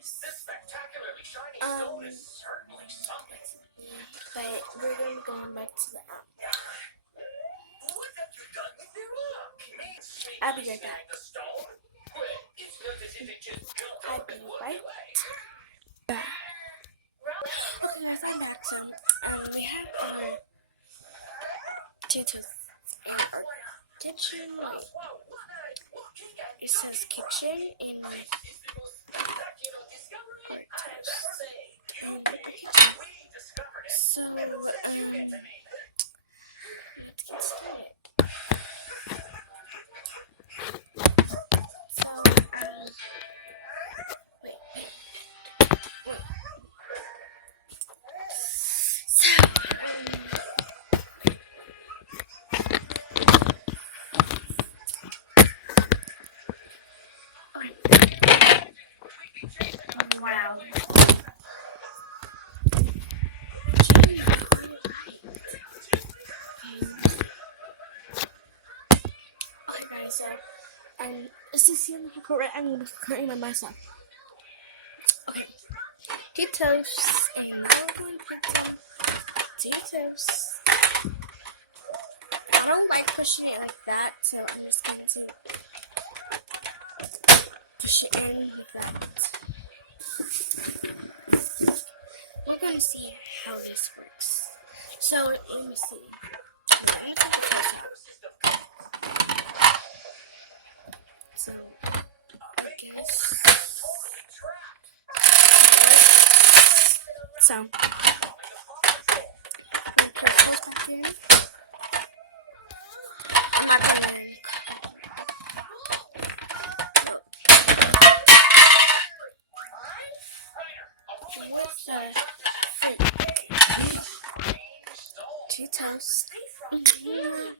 guys. But we're going to be going back to the app. I'll be right back. I'll be right back. Okay guys, I'm back. So, we have our tutus in our kitchen. It says kitchen in our so, let's get started. So, wow. Okay guys, so is this the end correct? I'm going to correct my myself. Okay. Tutos and Melbourne Tutos. I don't like pushing it like that, so I'm just going to push it in like that. We're going to see how this works. So, let me see. I'm going to take the first out. So, I guess. So, I'm going to put those back in. Tutos.